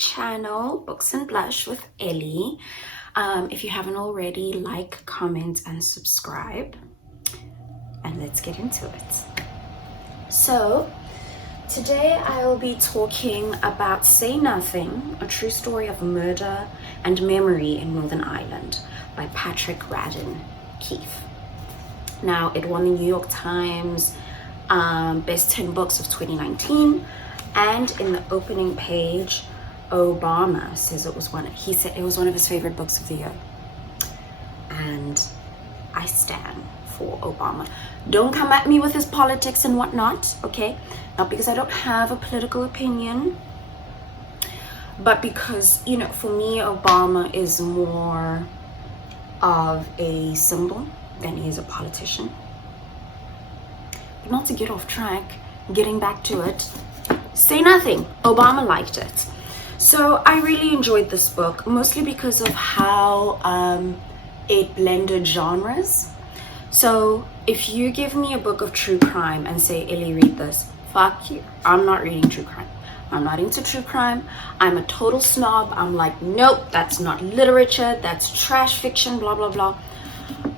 channel, Books and Blush with Ellie. If you haven't already, like, comment, and subscribe. And let's get into it. So, today I will be talking about Say Nothing, a true story of murder and memory in Northern Ireland by Radden Keef. Now, it won the New York Times Best 10 Books of 2019, and in the opening page, Obama says he said it was one of his favorite books of the year. And I stand for Obama. Don't come at me with his politics and whatnot, okay? Not because I don't have a political opinion, but because, you know, for me, Obama is more of a symbol than he is a politician. But not to get off track, getting back to it, Say Nothing. Obama liked it. So I really enjoyed this book, mostly because of how it blended genres. So if you give me a book of true crime and say, Ellie, read this, fuck you. I'm not reading true crime. I'm not into true crime. I'm a total snob. I'm like, nope, that's not literature. That's trash fiction, blah, blah, blah.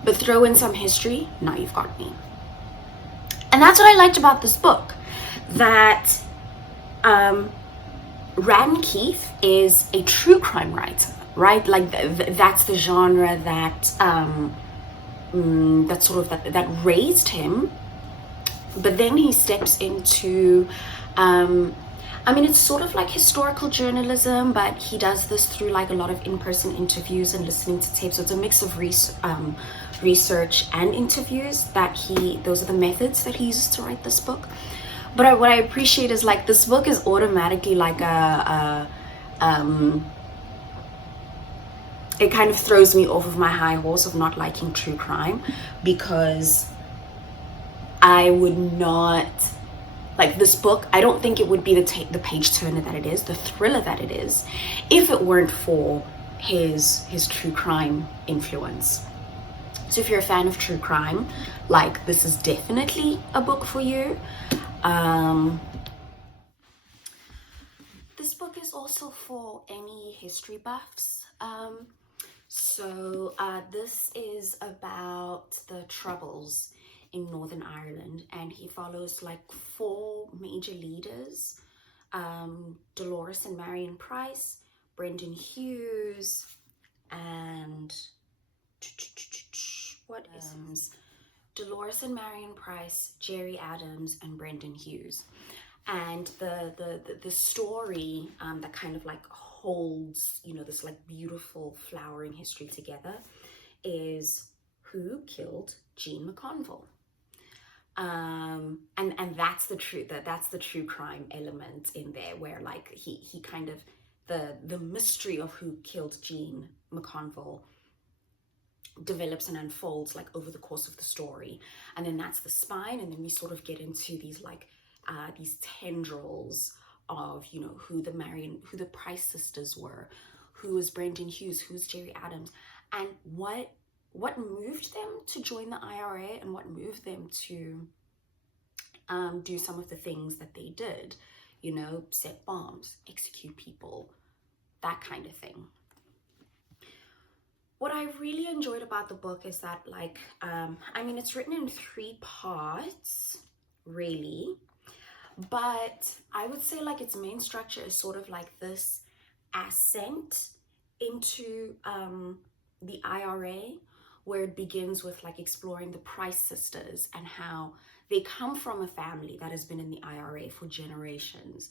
But throw in some history, now you've got me. And that's what I liked about this book, that Radden Keef is a true crime writer, right? Like that's the genre that that raised him. But then he steps into it's sort of like historical journalism, but he does this through like a lot of in-person interviews and listening to tapes. So it's a mix of research and interviews those are the methods that he uses to write this book. But what I appreciate is like this book is automatically like it kind of throws me off of my high horse of not liking true crime, because I would not like this book. I don't think it would be the page turner that it is, the thriller that it is, if it weren't for his true crime influence. So if you're a fan of true crime, like this is definitely a book for you. This book is also for any history buffs. This is about the Troubles in Northern Ireland, and he follows like 4 major leaders: Dolores and Marion Price, Brendan Hughes, and Dolores and Marion Price, Gerry Adams, and Brendan Hughes. And the story that kind of like holds, you know, this like beautiful flowering history together is who killed Jean McConville. And that's the true crime element in there, where like he kind of the mystery of who killed Jean McConville develops and unfolds like over the course of the story. And then that's the spine, and then we sort of get into these like these tendrils of, you know, who the Price sisters were, who was Brendan Hughes, who's Gerry Adams, and what moved them to join the IRA, and what moved them to do some of the things that they did, you know, set bombs, execute people, that kind of thing. What I really enjoyed about the book is that, like, it's written in 3 parts, really, but I would say like its main structure is sort of like this ascent into the IRA, where it begins with like exploring the Price sisters and how they come from a family that has been in the IRA for generations,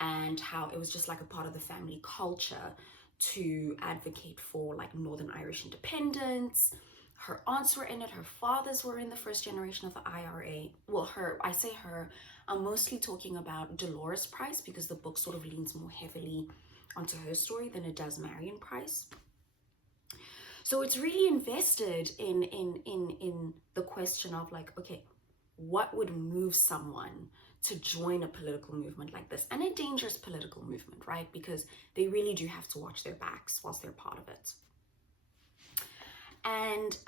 and how it was just like a part of the family culture to advocate for like Northern Irish independence. Her aunts were in it, her fathers were in the first generation of the IRA. Well, I'm mostly talking about Dolores Price, because the book sort of leans more heavily onto her story than it does Marion Price. So it's really invested in the question of like, okay, what would move someone to join a political movement like this, and a dangerous political movement, right? Because they really do have to watch their backs whilst they're part of it. And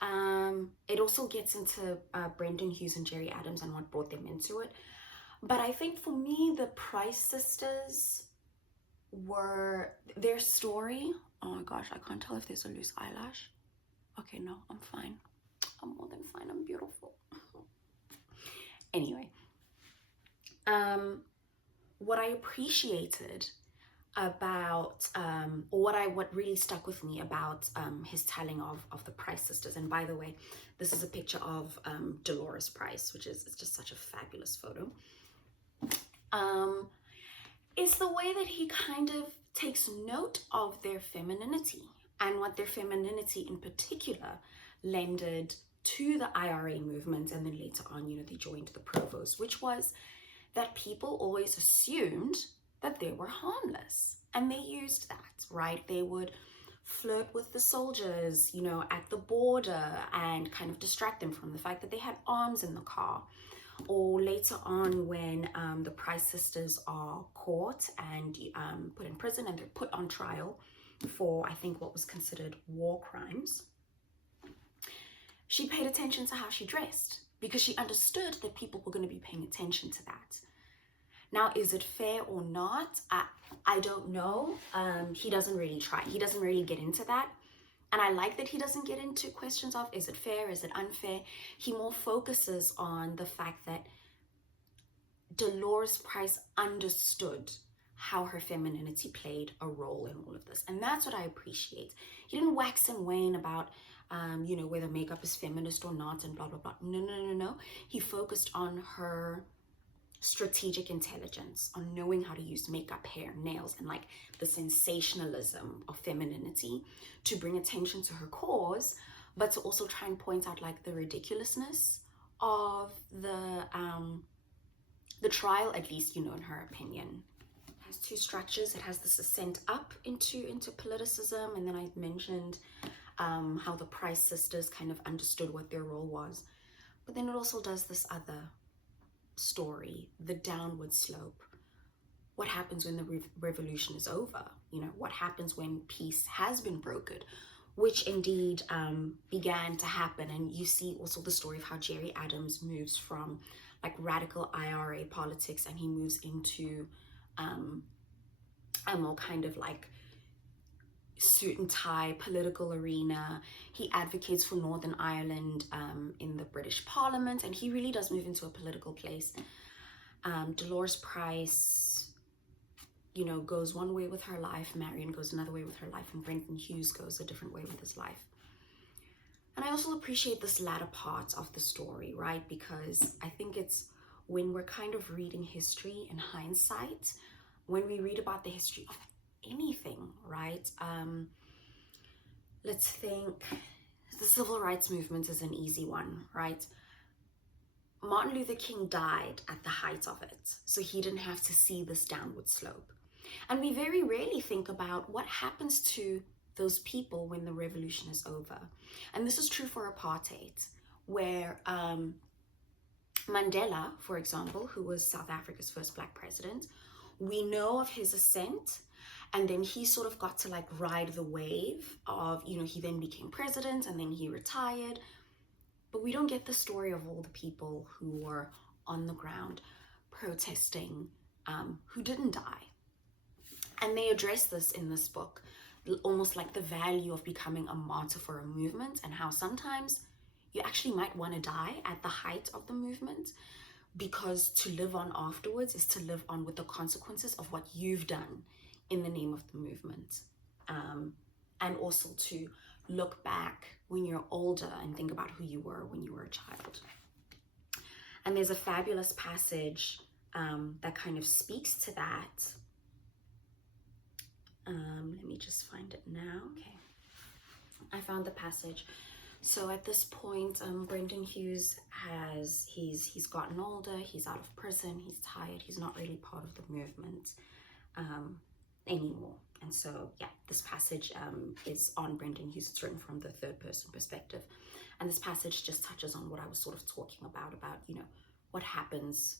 it also gets into Brendan Hughes and Gerry Adams and what brought them into it. But I think for me, the Price sisters were their story. Oh my gosh, I can't tell if there's a loose eyelash. Okay, no, I'm fine. I'm more than fine. I'm beautiful. Anyway, what I appreciated about what really stuck with me about his telling of the Price sisters, and by the way, this is a picture of Dolores Price, which is, it's just such a fabulous photo, is the way that he kind of takes note of their femininity and what their femininity in particular lended to the IRA movement, and then later on, you know, they joined the Provos, which was that people always assumed that they were harmless, and they used that, right? They would flirt with the soldiers, you know, at the border and kind of distract them from the fact that they had arms in the car. Or later on, when the Price sisters are caught and put in prison, and they're put on trial for, I think, what was considered war crimes, she paid attention to how she dressed because she understood that people were going to be paying attention to that. Now, is it fair or not? I don't know. He doesn't really try. He doesn't really get into that. And I like that he doesn't get into questions of, is it fair? Is it unfair? He more focuses on the fact that Dolores Price understood how her femininity played a role in all of this. And that's what I appreciate. He didn't wax and wane about, you know, whether makeup is feminist or not and blah, blah, blah. No. He focused on her strategic intelligence, on knowing how to use makeup, hair, nails, and like the sensationalism of femininity to bring attention to her cause, but to also try and point out like the ridiculousness of the trial, at least, you know, in her opinion. It has two structures. It has this ascent up into politicism, and then I mentioned how the Price sisters kind of understood what their role was, but then it also does this other story, the downward slope. What happens when the revolution is over? You know, what happens when peace has been brokered, which indeed began to happen. And you see also the story of how Jerry Adams moves from like radical IRA politics, and he moves into a more kind of like suit and tie political arena. He advocates for Northern Ireland in the British Parliament, and he really does move into a political place. Dolores Price, you know, goes one way with her life, Marion goes another way with her life, and Brendan Hughes goes a different way with his life. And I also appreciate this latter part of the story, right? Because I think it's when we're kind of reading history in hindsight, when we read about the history of anything, right? Let's think, the civil rights movement is an easy one, right? Martin Luther King died at the height of it, so he didn't have to see this downward slope. And we very rarely think about what happens to those people when the revolution is over. And this is true for apartheid, where Mandela, for example, who was South Africa's first Black president, we know of his ascent, and then he sort of got to like ride the wave of, you know, he then became president and then he retired. But we don't get the story of all the people who were on the ground protesting, who didn't die. And they address this in this book, almost like the value of becoming a martyr for a movement, and how sometimes you actually might want to die at the height of the movement, because to live on afterwards is to live on with the consequences of what you've done in the name of the movement. And also to look back when you're older and think about who you were when you were a child. And there's a fabulous passage that kind of speaks to that. Let me just find it now. Okay, I found the passage. So at this point, Brendan Hughes he's gotten older, he's out of prison, he's tired, he's not really part of the movement anymore. And so, yeah, this passage is on Brendan Hughes. It's written from the third person perspective. And this passage just touches on what I was sort of talking about, you know, what happens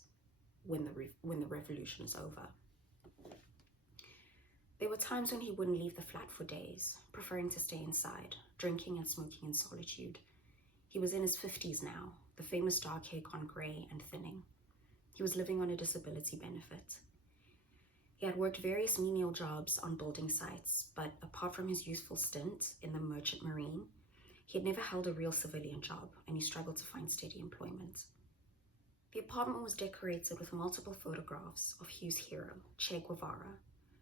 when the revolution is over. There were times when he wouldn't leave the flat for days, preferring to stay inside, drinking and smoking in solitude. He was in his 50s now, the famous dark hair gone grey and thinning. He was living on a disability benefit. He had worked various menial jobs on building sites, but apart from his youthful stint in the Merchant Marine, he had never held a real civilian job, and he struggled to find steady employment. The apartment was decorated with multiple photographs of Hugh's hero, Che Guevara,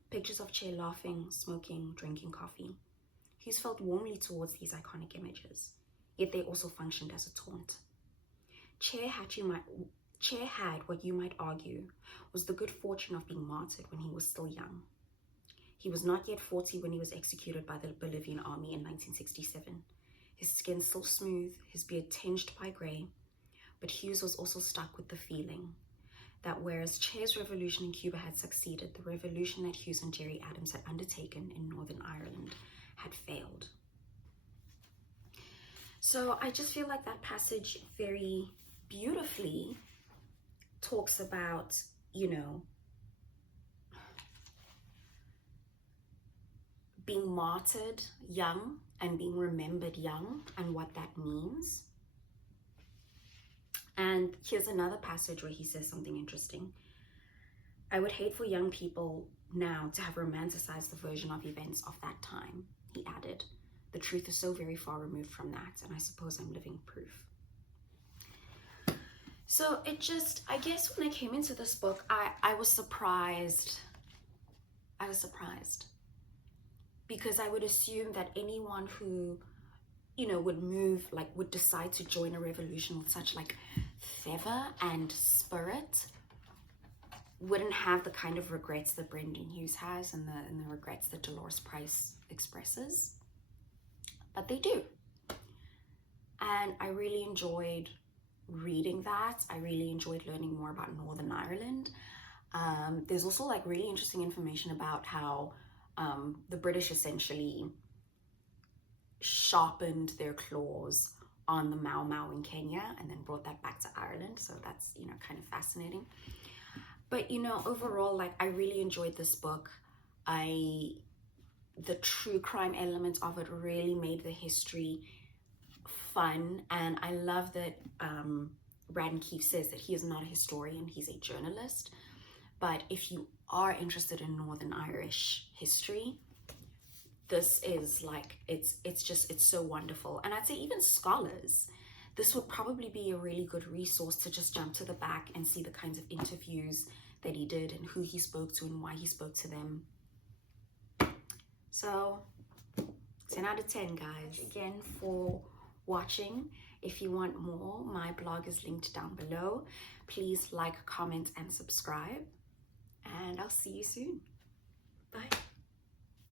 pictures of Che laughing, smoking, drinking coffee. Hughes felt warmly towards these iconic images, yet they also functioned as a taunt. Che had what you might argue was the good fortune of being martyred when he was still young. He was not yet 40 when he was executed by the Bolivian army in 1967. His skin still smooth, his beard tinged by grey, but Hughes was also stuck with the feeling that whereas Che's revolution in Cuba had succeeded, the revolution that Hughes and Gerry Adams had undertaken in Northern Ireland had failed. So I just feel like that passage very beautifully talks about, being martyred young and being remembered young and what that means. And here's another passage where he says something interesting. I would hate for young people now to have romanticized the version of events of that time, he added. The truth is so very far removed from that, and I suppose I'm living proof. So I guess when I came into this book, I was surprised. I was surprised because I would assume that anyone who, would decide to join a revolution with such like fervor and spirit wouldn't have the kind of regrets that Brendan Hughes has and the regrets that Dolores Price expresses. But they do. And I really enjoyed reading that. I really enjoyed learning more about Northern Ireland. There's also like really interesting information about how the British essentially sharpened their claws on the Mau Mau in Kenya and then brought that back to Ireland. So that's, kind of fascinating. But, overall, like, I really enjoyed this book. The true crime element of it really made the history fun. And I love that Radden Keef says that he is not a historian, he's a journalist. But if you are interested in Northern Irish history, this is like, it's so wonderful. And I'd say even scholars, this would probably be a really good resource to just jump to the back and see the kinds of interviews that he did and who he spoke to and why he spoke to them. So 10 out of 10, guys. Again for watching. If you want more, my blog is linked down below. Please like, comment, and subscribe. And I'll see you soon. Bye.